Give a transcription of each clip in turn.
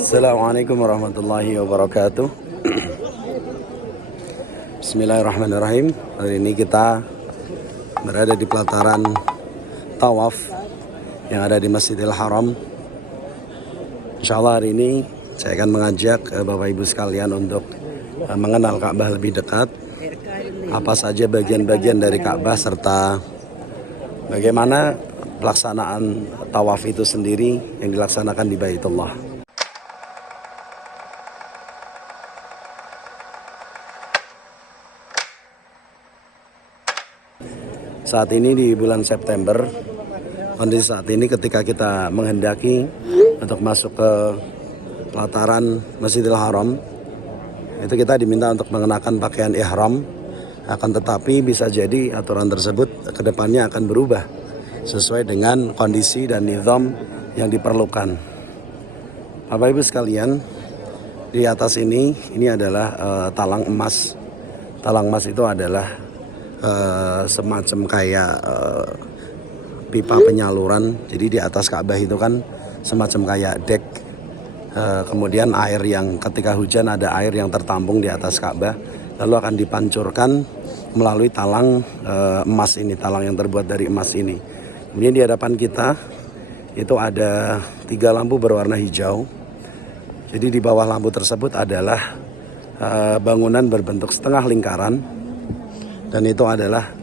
Assalamualaikum warahmatullahi wabarakatuh. Bismillahirrahmanirrahim. Hari ini kita berada di pelataran tawaf yang ada di Masjidil Haram. Insyaallah hari ini saya akan mengajak Bapak Ibu sekalian untuk mengenal Ka'bah lebih dekat. Apa saja bagian-bagian dari Ka'bah serta bagaimana pelaksanaan tawaf itu sendiri yang dilaksanakan di Baitullah. Saat ini di bulan September, kondisi saat ini ketika kita menghendaki untuk masuk ke pelataran Masjidil Haram, itu kita diminta untuk mengenakan pakaian ihram. Akan tetapi bisa jadi aturan tersebut kedepannya akan berubah sesuai dengan kondisi dan nizam yang diperlukan. Bapak Ibu sekalian, di atas ini adalah talang emas. Talang emas itu adalah semacam kayak pipa penyaluran. Jadi di atas Ka'bah itu kan semacam kayak dek. Kemudian air yang ketika hujan ada air yang tertampung di atas Ka'bah, lalu akan dipancurkan melalui talang emas ini, talang yang terbuat dari emas ini. Kemudian di hadapan kita itu ada 3 lampu berwarna hijau. Jadi di bawah lampu tersebut adalah bangunan berbentuk setengah lingkaran, dan itu adalah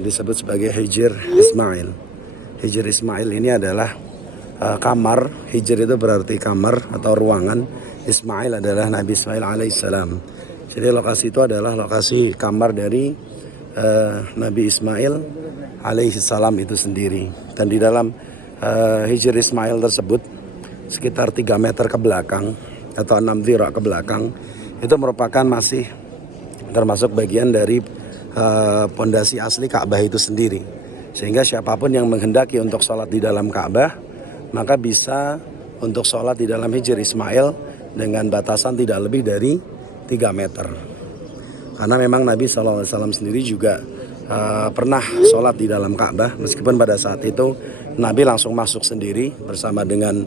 disebut sebagai Hijr Ismail. Hijr Ismail ini adalah kamar. Hijr itu berarti kamar atau ruangan. Ismail adalah Nabi Ismail alaihissalam. Jadi lokasi itu adalah lokasi kamar dari Nabi Ismail alaihissalam itu sendiri. Dan di dalam Hijr Ismail tersebut sekitar 3 meter ke belakang atau 6 dhira' ke belakang itu merupakan masih termasuk bagian dari pondasi asli Ka'bah itu sendiri. Sehingga siapapun yang menghendaki untuk sholat di dalam Ka'bah, maka bisa untuk sholat di dalam Hijr Ismail dengan batasan tidak lebih dari 3 meter. Karena memang Nabi SAW sendiri juga pernah sholat di dalam Ka'bah, meskipun pada saat itu Nabi langsung masuk sendiri bersama dengan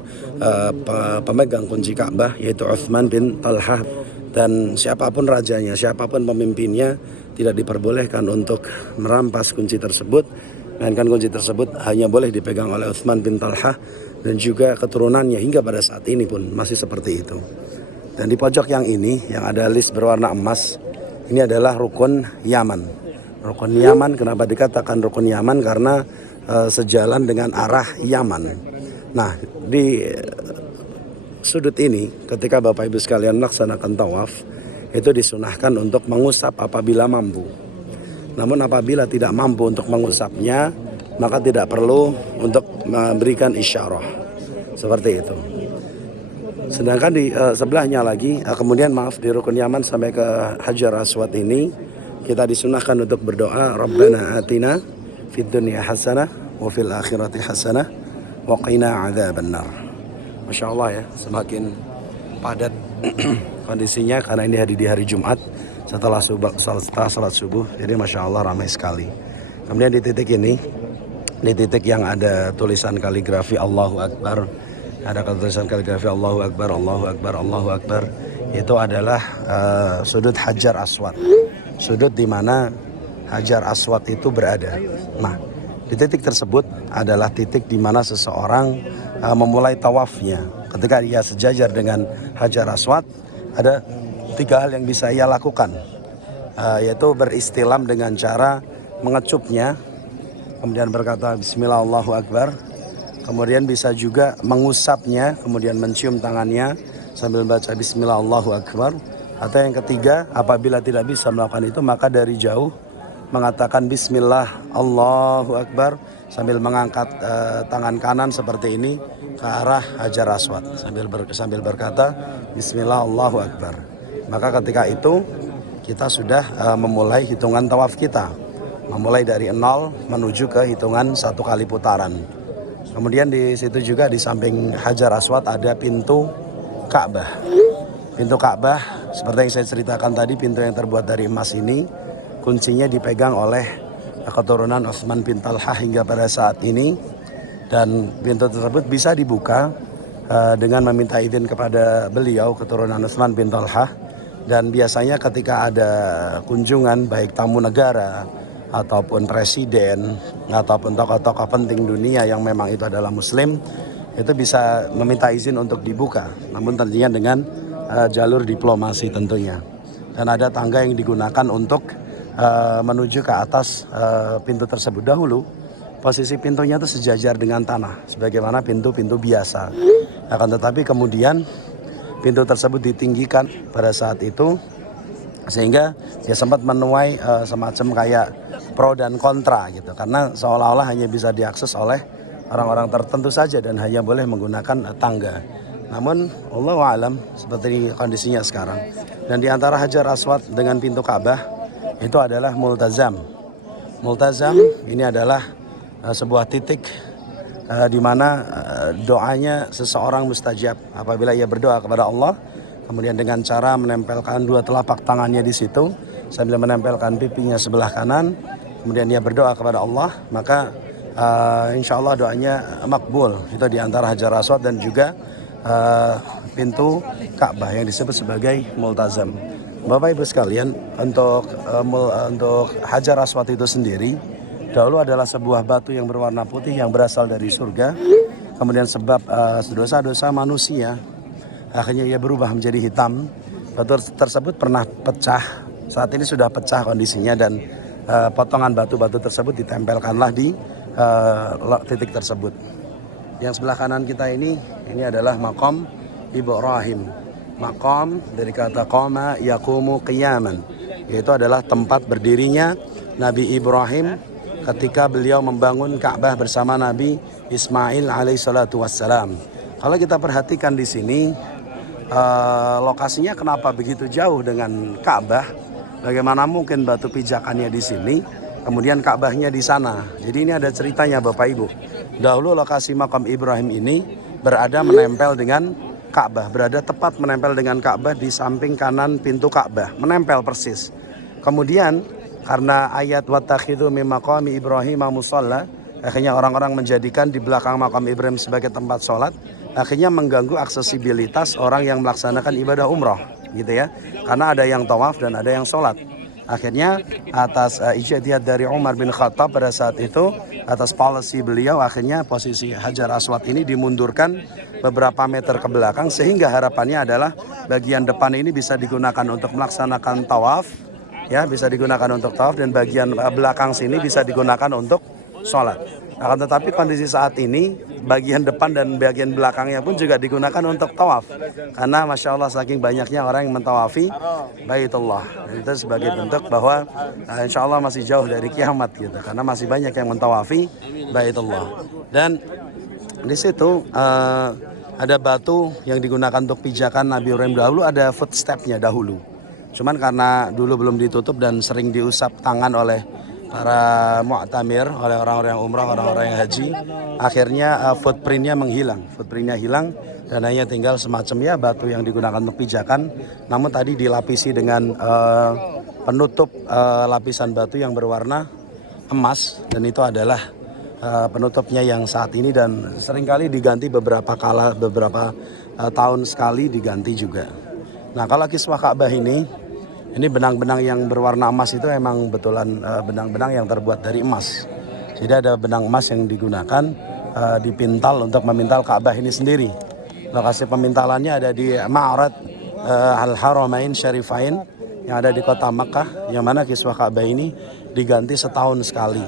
pemegang kunci Ka'bah, yaitu Uthman bin Talhah. Dan siapapun rajanya, siapapun pemimpinnya tidak diperbolehkan untuk merampas kunci tersebut, melainkan kunci tersebut hanya boleh dipegang oleh Uthman bin Talhah dan juga keturunannya hingga pada saat ini pun masih seperti itu. Dan di pojok yang ini yang ada list berwarna emas, ini adalah rukun Yaman. Rukun Yaman, kenapa dikatakan rukun Yaman? Karena sejalan dengan arah Yaman. Nah, di sudut ini ketika Bapak Ibu sekalian melaksanakan tawaf, itu disunahkan untuk mengusap apabila mampu. Namun apabila tidak mampu untuk mengusapnya, maka tidak perlu untuk memberikan isyarah. Seperti itu. Sedangkan di sebelahnya lagi, kemudian di rukun Yaman sampai ke Hajar Aswad ini, kita disunahkan untuk berdoa, Rabbana atina fid dunya hasanah wa fil akhirati hasanah wa qina adzabannar. Masya Allah ya, semakin padat kondisinya karena ini di hari Jumat setelah salat subuh. Jadi Masya Allah ramai sekali. Kemudian di titik ini, di titik yang ada tulisan kaligrafi Allahu Akbar, ada tulisan kaligrafi Allahu Akbar, Allahu Akbar, Allahu Akbar. Itu adalah sudut Hajar Aswad, sudut di mana Hajar Aswad itu berada. Nah, di titik tersebut adalah titik di mana seseorang memulai tawafnya. Ketika dia sejajar dengan Hajar Aswad, ada 3 hal yang bisa ia lakukan, yaitu beristilam dengan cara mengecupnya, kemudian berkata Bismillah Allahu Akbar, kemudian bisa juga mengusapnya, kemudian mencium tangannya sambil baca Bismillah Allahu Akbar. Atau yang ketiga, apabila tidak bisa melakukan itu, maka dari jauh mengatakan Bismillah Allahu Akbar sambil mengangkat tangan kanan seperti ini ke arah Hajar Aswad sambil berkata Bismillah Allahu Akbar. Maka ketika itu kita sudah memulai hitungan tawaf kita, memulai dari 0 menuju ke hitungan 1 kali putaran. Kemudian di situ juga di samping Hajar Aswad ada pintu Ka'bah. Pintu Ka'bah seperti yang saya ceritakan tadi, pintu yang terbuat dari emas ini kuncinya dipegang oleh keturunan Uthman bin Talhah hingga pada saat ini. dan pintu tersebut bisa dibuka dengan meminta izin kepada beliau, keturunan Utsman bin Talhah. Dan biasanya ketika ada kunjungan baik tamu negara ataupun presiden ataupun tokoh-tokoh penting dunia yang memang itu adalah muslim, itu bisa meminta izin untuk dibuka, namun tentunya dengan jalur diplomasi tentunya. Dan ada tangga yang digunakan untuk menuju ke atas pintu tersebut. Dahulu posisi pintunya itu sejajar dengan tanah sebagaimana pintu-pintu biasa. Akan tetapi kemudian pintu tersebut ditinggikan pada saat itu sehingga dia sempat menuai semacam kayak pro dan kontra gitu, karena seolah-olah hanya bisa diakses oleh orang-orang tertentu saja dan hanya boleh menggunakan tangga. Namun Allahu a'lam seperti kondisinya sekarang. Dan di antara Hajar Aswad dengan pintu Ka'bah itu adalah multazam. Multazam ini adalah sebuah titik di mana doanya seseorang mustajab apabila ia berdoa kepada Allah, kemudian dengan cara menempelkan dua telapak tangannya di situ sambil menempelkan pipinya sebelah kanan, kemudian ia berdoa kepada Allah, maka insya Allah doanya makbul. Itu di antara Hajar Aswad dan juga pintu Ka'bah yang disebut sebagai multazam. Bapak Ibu sekalian, untuk Hajar Aswad itu sendiri dahulu adalah sebuah batu yang berwarna putih yang berasal dari surga. Kemudian sebab dosa-dosa manusia, akhirnya ia berubah menjadi hitam. Batu tersebut pernah pecah. Saat ini sudah pecah kondisinya dan potongan batu-batu tersebut ditempelkanlah di titik tersebut. Yang sebelah kanan kita ini adalah Maqam Ibrahim. Maqam dari kata qama yaqumu qiyaman, yaitu adalah tempat berdirinya Nabi Ibrahim ketika beliau membangun Ka'bah bersama Nabi Ismail alaihissalatu wassalam. Kalau kita perhatikan di sini lokasinya kenapa begitu jauh dengan Ka'bah? Bagaimana mungkin batu pijakannya di sini, kemudian Ka'bahnya di sana? Jadi ini ada ceritanya Bapak Ibu. Dahulu lokasi Maqam Ibrahim ini berada menempel dengan Ka'bah, berada tepat menempel dengan Ka'bah di samping kanan pintu Ka'bah, menempel persis. Kemudian karena ayat wattakhidhu min maqami Ibrahim musalla, akhirnya orang-orang menjadikan di belakang makam Ibrahim sebagai tempat sholat, akhirnya mengganggu aksesibilitas orang yang melaksanakan ibadah umroh, gitu ya. Karena ada yang tawaf dan ada yang sholat. Akhirnya atas ijtihad dari Umar bin Khattab pada saat itu, atas policy beliau, akhirnya posisi Hajar Aswad ini dimundurkan beberapa meter ke belakang, sehingga harapannya adalah bagian depan ini bisa digunakan untuk melaksanakan tawaf, ya, bisa digunakan untuk tawaf, dan bagian belakang sini bisa digunakan untuk sholat. Akan tetapi kondisi saat ini bagian depan dan bagian belakangnya pun juga digunakan untuk tawaf, karena Masya Allah saking banyaknya orang yang mentawafi Baitullah. Dan itu sebagai bentuk bahwa insya Allah masih jauh dari kiamat gitu, karena masih banyak yang mentawafi Baitullah. Dan di situ ada batu yang digunakan untuk pijakan Nabi Ibrahim. Dahulu ada footstepnya dahulu, cuman karena dulu belum ditutup dan sering diusap tangan oleh para mu'tamir, oleh orang-orang yang umrah, orang-orang yang haji, akhirnya footprintnya menghilang, footprintnya hilang dan hanya tinggal semacam ya batu yang digunakan untuk pijakan, namun tadi dilapisi dengan penutup lapisan batu yang berwarna emas, dan itu adalah penutupnya yang saat ini dan seringkali diganti beberapa tahun sekali diganti juga. Nah, kalau kiswah Ka'bah ini benang-benang yang berwarna emas itu emang betulan benang-benang yang terbuat dari emas. Jadi ada benang emas yang digunakan dipintal untuk memintal Ka'bah ini sendiri. Lokasi pemintalannya ada di Ma'rad Al-Haramain Syarifain yang ada di kota Makkah, yang mana kiswah Ka'bah ini diganti setahun sekali.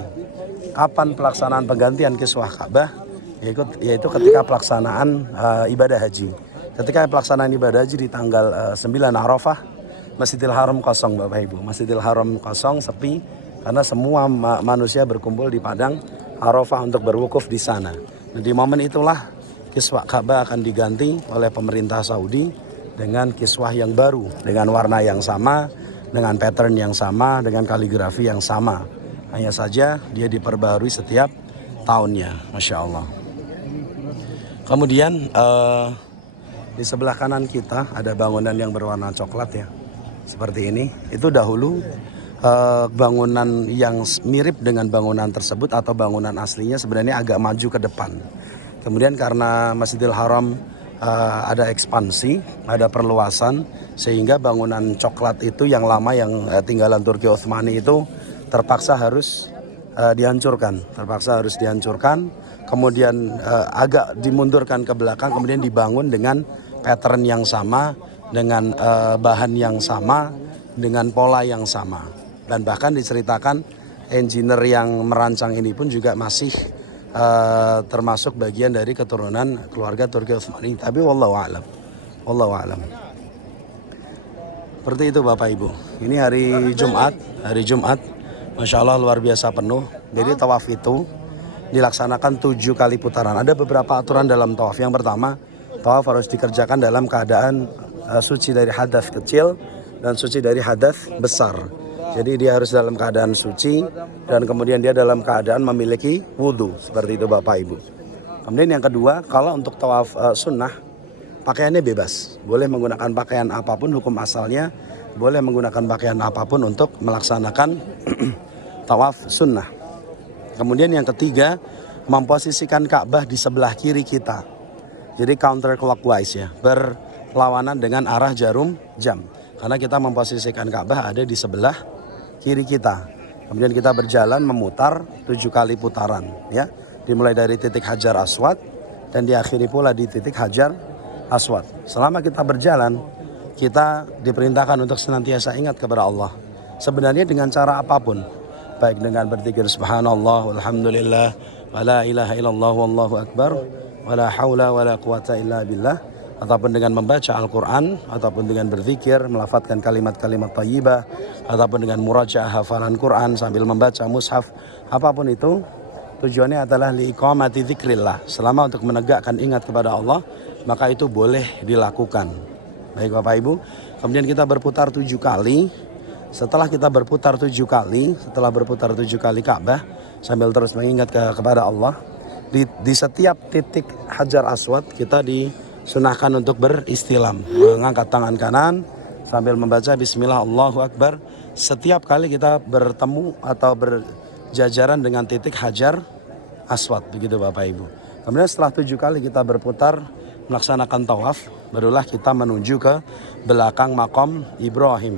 Kapan pelaksanaan penggantian kiswah Ka'bah? Yaitu ketika pelaksanaan ibadah haji. Ketika pelaksanaan ibadah haji di tanggal 9 Arafah, Masjidil Haram kosong Bapak Ibu. Masjidil Haram kosong, sepi, karena semua manusia berkumpul di padang Arafah untuk berwukuf di sana. Nah, di momen itulah kiswah Ka'bah akan diganti oleh pemerintah Saudi dengan kiswah yang baru, dengan warna yang sama, dengan pattern yang sama, dengan kaligrafi yang sama. Hanya saja dia diperbarui setiap tahunnya, Masya Allah. Kemudian di sebelah kanan kita ada bangunan yang berwarna coklat ya, seperti ini. Itu dahulu bangunan yang mirip dengan bangunan tersebut atau bangunan aslinya sebenarnya agak maju ke depan. Kemudian karena Masjidil Haram ada ekspansi, ada perluasan, sehingga bangunan coklat itu yang lama yang tinggalan Turki Utsmani itu terpaksa harus dihancurkan, kemudian agak dimundurkan ke belakang, kemudian dibangun dengan pattern yang sama, dengan bahan yang sama, dengan pola yang sama. Dan bahkan diceritakan engineer yang merancang ini pun juga masih termasuk bagian dari keturunan keluarga Turki Utsmani. Tapi wallahu a'lam. Seperti itu Bapak Ibu. Ini hari Jumat. Masya Allah luar biasa penuh. Jadi tawaf itu dilaksanakan 7 kali putaran. Ada beberapa aturan dalam tawaf. Yang pertama, tawaf harus dikerjakan dalam keadaan suci dari hadas kecil dan suci dari hadas besar. Jadi dia harus dalam keadaan suci dan kemudian dia dalam keadaan memiliki wudhu. Seperti itu Bapak Ibu. Kemudian yang kedua, kalau untuk tawaf sunnah, pakaiannya bebas. Boleh menggunakan pakaian apapun, hukum asalnya boleh menggunakan pakaian apapun untuk melaksanakan tawaf sunnah. Kemudian yang ketiga, memposisikan Ka'bah di sebelah kiri kita. Jadi counter clockwise ya, berlawanan dengan arah jarum jam. Karena kita memposisikan Ka'bah ada di sebelah kiri kita. Kemudian kita berjalan memutar 7 kali putaran ya. Dimulai dari titik Hajar Aswad dan diakhiri pula di titik Hajar Aswad. Selama kita berjalan, kita diperintahkan untuk senantiasa ingat kepada Allah. Sebenarnya dengan cara apapun, baik dengan berzikir subhanallah, walhamdulillah, wala ilaha illallah, wallahu akbar, wala haula wala quwata illa billah, ataupun dengan membaca Al-Quran, ataupun dengan berzikir, melafadzkan kalimat-kalimat thayyibah, ataupun dengan murajaah hafalan Quran sambil membaca mushaf, apapun itu, tujuannya adalah liiqamati dzikrillah. Selama untuk menegakkan ingat kepada Allah, maka itu boleh dilakukan. Baik Bapak Ibu, kemudian kita berputar 7 kali. Setelah kita berputar 7 kali, Ka'bah, sambil terus mengingat kepada Allah, di setiap titik Hajar Aswad kita disunahkan untuk beristilam, mengangkat tangan kanan sambil membaca Bismillah Allahu Akbar. Setiap kali kita bertemu atau berjajaran dengan titik Hajar Aswad, begitu Bapak Ibu. Kemudian setelah 7 kali kita berputar melaksanakan tawaf, barulah kita menuju ke belakang makam Ibrahim.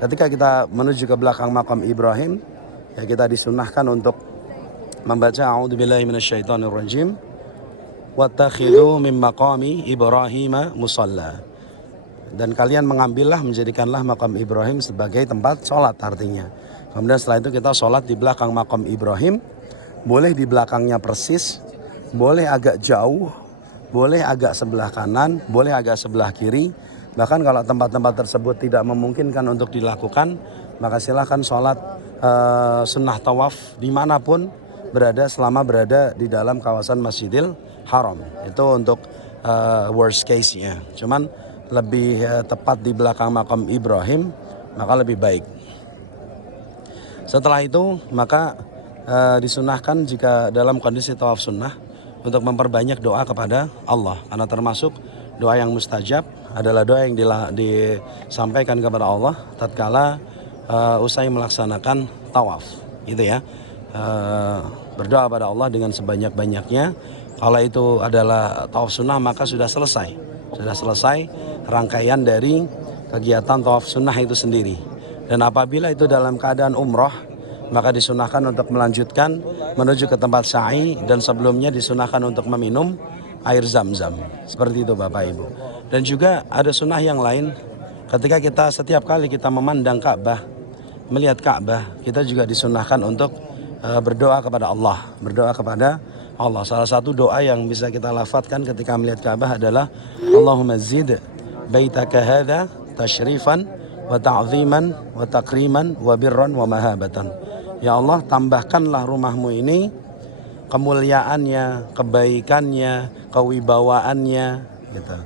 Ketika kita menuju ke belakang makam Ibrahim, ya kita disunahkan untuk membaca A'udzubillahi minasyaitonirrajim, wattakhidhu min maqami Ibrahim musalla. Dan kalian menjadikanlah makam Ibrahim sebagai tempat sholat artinya. Kemudian setelah itu kita sholat di belakang makam Ibrahim, boleh di belakangnya persis, boleh agak jauh, boleh agak sebelah kanan, boleh agak sebelah kiri. Bahkan kalau tempat-tempat tersebut tidak memungkinkan untuk dilakukan, maka silahkan sholat sunnah tawaf dimanapun berada selama berada di dalam kawasan Masjidil Haram. Itu untuk worst case-nya. Cuman lebih tepat di belakang makam Ibrahim, maka lebih baik. Setelah itu maka disunahkan jika dalam kondisi tawaf sunnah untuk memperbanyak doa kepada Allah, karena termasuk doa yang mustajab adalah doa yang disampaikan kepada Allah tatkala usai melaksanakan tawaf, gitu ya. Berdoa pada Allah dengan sebanyak-banyaknya. Kalau itu adalah tawaf sunnah maka sudah selesai rangkaian dari kegiatan tawaf sunnah itu sendiri. Dan apabila itu dalam keadaan umroh, maka disunahkan untuk melanjutkan menuju ke tempat sa'i, dan sebelumnya disunahkan untuk meminum air zam-zam. Seperti itu Bapak Ibu. Dan juga ada sunnah yang lain, ketika kita setiap kali kita memandang Ka'bah, melihat Ka'bah, kita juga disunahkan untuk berdoa kepada Allah. Salah satu doa yang bisa kita lafadzkan ketika melihat Ka'bah adalah Allahumma zid baitaka hadza tashrifan wa ta'ziman wa takriman wa birran wa mahabatan. Ya Allah, tambahkanlah rumahmu ini kemuliaannya, kebaikannya, kewibawaannya, gitu.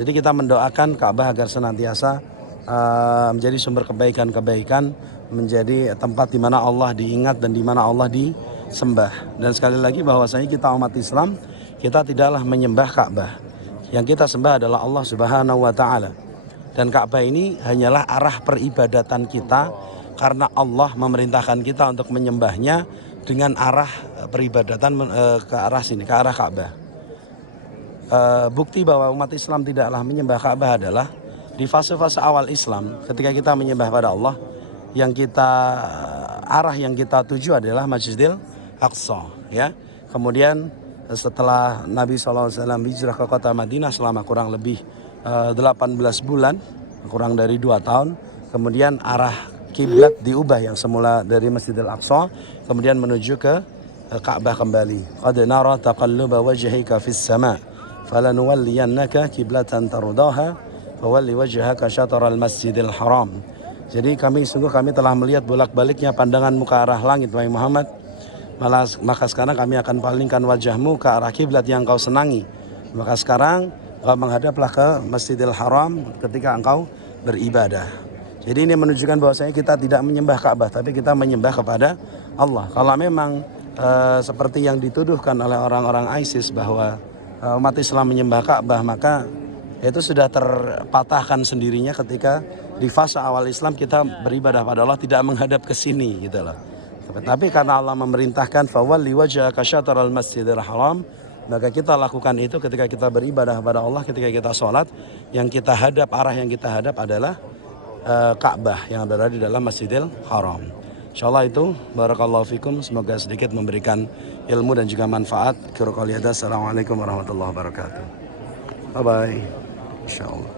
Jadi kita mendoakan Ka'bah agar senantiasa menjadi sumber kebaikan-kebaikan, menjadi tempat di mana Allah diingat dan di mana Allah disembah. Dan sekali lagi bahwasanya kita umat Islam, kita tidaklah menyembah Ka'bah. Yang kita sembah adalah Allah Subhanahu wa taala. Dan Ka'bah ini hanyalah arah peribadatan kita karena Allah memerintahkan kita untuk menyembahnya dengan arah peribadatan ke arah sini, ke arah Ka'bah. Bukti bahwa umat Islam tidaklah menyembah Ka'bah adalah di fase-fase awal Islam, ketika kita menyembah pada Allah, arah yang kita tuju adalah Masjidil Aqsa, ya. Kemudian setelah Nabi SAW hijrah ke kota Madinah selama kurang lebih 18 bulan, kurang dari 2 tahun, kemudian arah kiblat diubah yang semula dari Masjidil Aqsa kemudian menuju ke Ka'bah kembali. Qad nara taqalluba wajhika fis sama' falanuwalliyannaka kiblatan tardaha fawalli wajhaka syatral Masjidil Haram. Jadi kami telah melihat bolak-baliknya pandanganmu ke arah langit, wahai Muhammad. Maka sekarang kami akan palingkan wajahmu ke arah kiblat yang kau senangi. Maka sekarang kau menghadaplah ke Masjidil Haram ketika engkau beribadah. Jadi ini menunjukkan bahwasanya kita tidak menyembah Ka'bah, tapi kita menyembah kepada Allah. Kalau memang seperti yang dituduhkan oleh orang-orang ISIS bahwa umat Islam menyembah Ka'bah, maka itu sudah terpatahkan sendirinya ketika di fase awal Islam kita beribadah pada Allah tidak menghadap ke sini gitu loh. Tapi karena Allah memerintahkan fawalli wajhaka syatral Masjidil Haram, maka kita lakukan itu ketika kita beribadah kepada Allah, ketika kita sholat, arah yang kita hadap adalah Ka'bah yang berada di dalam Masjidil Haram. Insyaallah itu, barakallahu fikum, semoga sedikit memberikan ilmu dan juga manfaat. Assalamualaikum warahmatullahi wabarakatuh. Bye bye. Insyaallah.